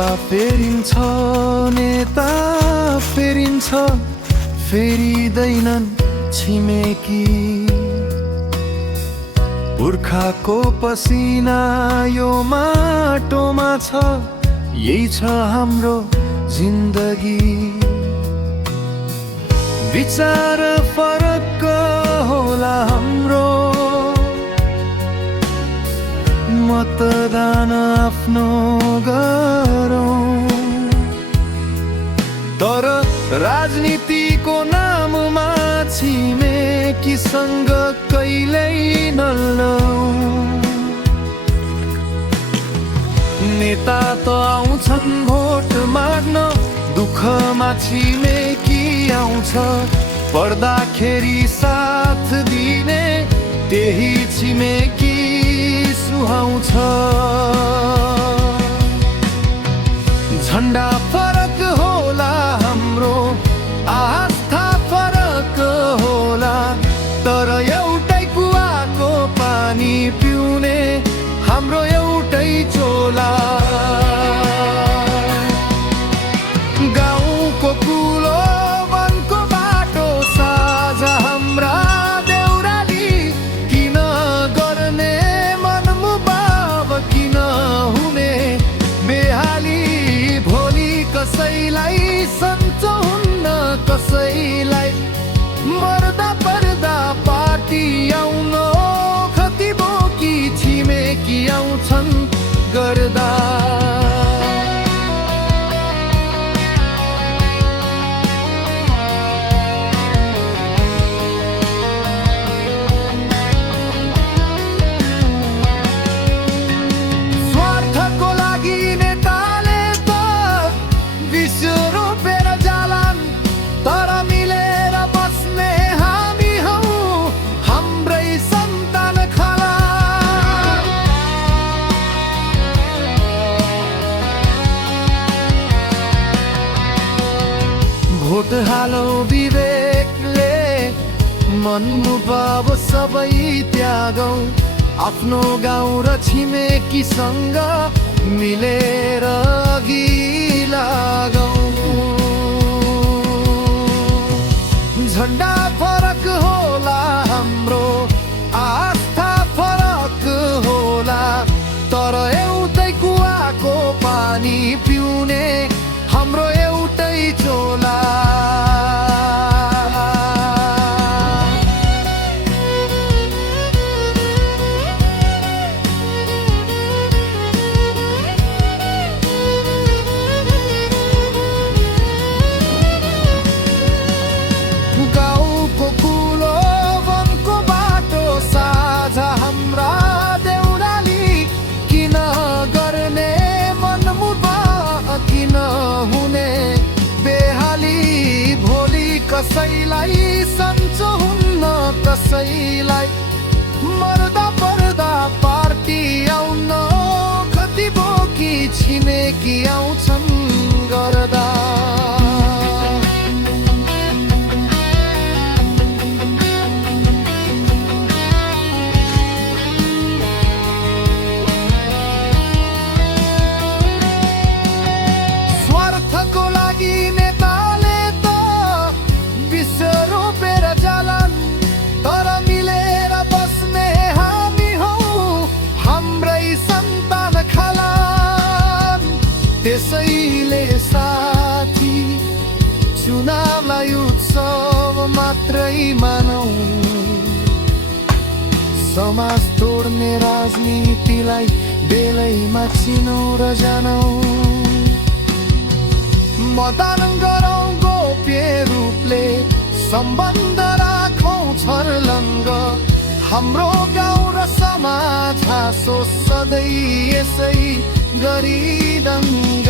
नेता फेरिन्छ, नेता फेरिन्छ, फेरिँदैनन् छिमेकी। पुर्खाको पसिना यो माटोमा छ, यही छ हाम्रो जिन्दगी। विचार फरक होला हाम्रो, मतदान आफ्नो गरौँ। तर राजनीतिको नाममा छिमेकीसँग कहिल्यै नलडौँ। नेता त आउँछन् भोट माग्न, दुःखमा छिमेकी आउँछ। पर्दाखेरि साथ दिने त्यही छिमेकी सुहाउँछ। झन्डा फरक होला हाम्रो, आस्था फरक होला, तर एउटै कुवाको पानी पिउने हाम्रो एउटै चोला। गाउँको कुलो वनको बाटो साझा हाम्रा देउराली। किन गर्ने मनमुटाव, किन हुने बेहाली। भोलि कसैलाई सन्चो हुन्न, कसैलाई मर्दा पर्दा पार्टी आउन खती बोकी छिमेकी आउँछन् गर्दा। स्वार्थको लागि नेताले त विष रोपेर जालान्, तर मिलेर बस्ने हामी हौ हाम्रै सन्तान खला। भोट हालौ विवेकले, मनमुटाव सबै त्यागौँ। आफ्नो गाउँ र छिमेकीसँग मिलेर अघि लागौँ। झन्डा फरक होला हाम्रो, आस्था फरक होला, तर एउटै कुवाको पानी पिउने हाम्रो एउटै चोला। गाउँको कुलो वनको बाटो साझा हाम्रा देउराली। किन गर्ने मनमुटाव, किन हुने बेहाली। भोलि कसैलाई सन्चो हुन्न, कसैलाई मर्दा पर्दा पार्टी आउन खती बोकी छिमेकी आउँछन् गर्दा। स्वार्थको लागि नेताले त विष रोपेर जालान्, तर मिलेर बस्ने हामी हौ हाम्रै सन्तान खलान्। त्यसैले साथी चुनावलाई उत्सव मात्रै मानौँ, समाज तोड्ने राजनीतिलाई बेलैमा चिनौँ र जानौँ। मतदान गरौँ गोप्य रूपले, सम्बन्ध राखौँ छर्लङ्ग। हाम्रो गाउँ र समाज हाँसो सधैँ यसै गरी दङ्ग।